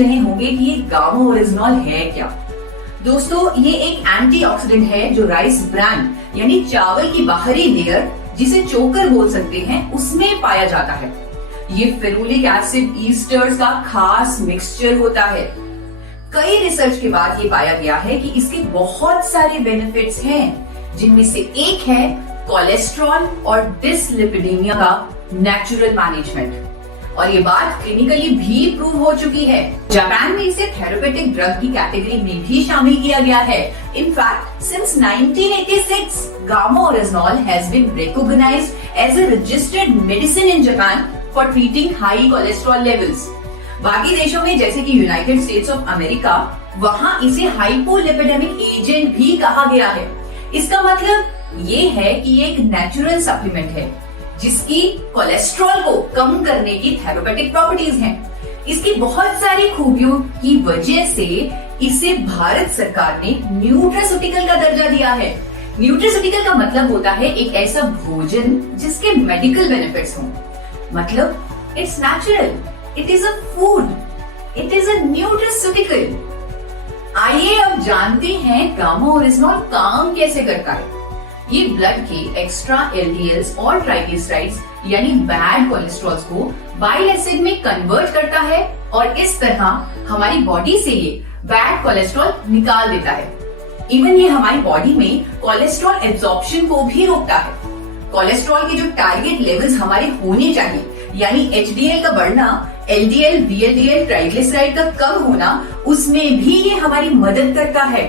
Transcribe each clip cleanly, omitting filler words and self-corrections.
रहे होंगे कि ये गामा ओरिजिनॉल है क्या। दोस्तों, ये एक एंटीऑक्सीडेंट है जो राइस ब्रान यानी चावल की बाहरी लेयर, जिसे चोकर बोल सकते हैं, उसमें पाया जाता है। ये फेरुलिक एसिड ईस्टर्स का खास मिक्सचर होता है। कई रिसर्च के बाद ये पाया गया है कि इसके बहुत सारे बेनिफिट्स हैं, जिनमें से एक है कोलेस्ट्रॉल और डिसलिपिडीमिया का नेचुरल मैनेजमेंट, और ये बात क्लिनिकली भी प्रूव हो चुकी है। जापान में इसे थेरेपेटिक ड्रग की कैटेगरी में भी शामिल किया गया है। In fact since 1986 gamma oryzanol has been recognized as a registered medicine in Japan for treating high cholesterol levels. बाकी देशों में जैसे कि यूनाइटेड स्टेट्स ऑफ अमेरिका, वहां इसे हाइपोलिपिडेमिक एजेंट भी कहा गया है। इसका मतलब ये है कि एक नेचुरल सप्लीमेंट है जिसकी कोलेस्ट्रॉल को कम करने की थेरेपेटिक प्रॉपर्टीज हैं। इसकी बहुत सारी खूबियों की वजह से इसे भारत सरकार ने न्यूट्रास्यूटिकल का दर्जा दिया है। न्यूट्रास्यूटिकल का मतलब होता है एक ऐसा भोजन जिसके मेडिकल बेनिफिट्स हों। मतलब it's natural, it is a food, it is a nutraceutical. आइए अब जानते हैं गामा ओरिजिनॉल काम कैसे करता है। ये ब्लड के एक्स्ट्रा एलडीएल्स और ट्राइग्लिसराइड्स यानी बैड कोलेस्ट्रॉल्स को बाइल एसिड में कन्वर्ट करता है और इस तरह हमारी बॉडी से ये बैड कोलेस्ट्रॉल निकाल देता है। इवन ये हमारी बॉडी में कोलेस्ट्रॉल एब्जॉर्प्शन को भी रोकता है। कोलेस्ट्रॉल के जो टारगेट लेवल्स हमारे होने चाहिए, यानी एचडीएल का बढ़ना, एलडीएल, वीएलडीएल, ट्राइग्लिसराइड का कम होना, उसमें भी ये हमारी मदद करता है।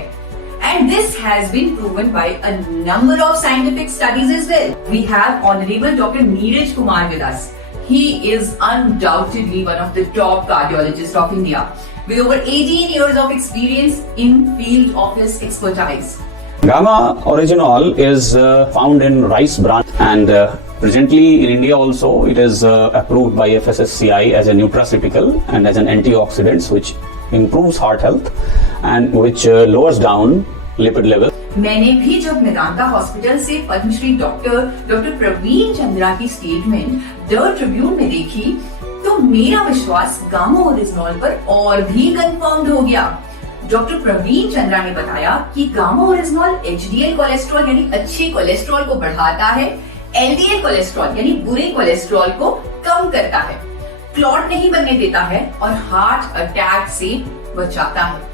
And this has been proven by a number of scientific studies as well. We have Honorable Dr. Neeraj Kumar with us. He is undoubtedly one of the top cardiologists of India, with over 18 years of experience in field of his expertise. Gamma Originol is found in rice bran, and presently in India also it is approved by FSSCI as a nutraceutical and as an antioxidant, which improves heart health and which lowers down lipid level. मैंने भी जब Medanta hospital से Padmashri doctor Praveen Chandra की statement the Tribune में देखी, तो मेरा विश्वास गामा ओरिजिनॉल पर और भी कंफर्म्ड हो गया। डॉक्टर प्रवीण चंद्रा ने बताया कि गामा ओरिजिनॉल एचडीएल कोलेस्ट्रॉल यानी अच्छे कोलेस्ट्रॉल को बढ़ाता है, एलडीएल कोलेस्ट्रॉल यानी बुरे कोलेस्ट्रॉल को कम करता है, क्लॉट नहीं बनने देता है और हार्ट अटैक से बचाता है।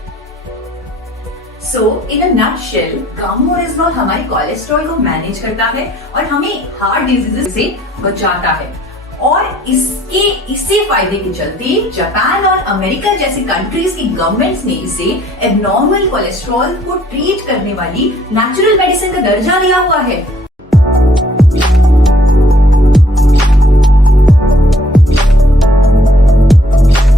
सो इन अ नटशेल, गामा ओरिजिनॉल हमारे कोलेस्ट्रॉल को मैनेज करता है और हमें हार्ट डिजीजेस से बचाता है। और इसी फायदे के चलते जापान और अमेरिका जैसी कंट्रीज की गवर्नमेंट्स ने इसे एबनॉर्मल कोलेस्ट्रॉल को ट्रीट करने वाली नेचुरल मेडिसिन का दर्जा दिया हुआ है।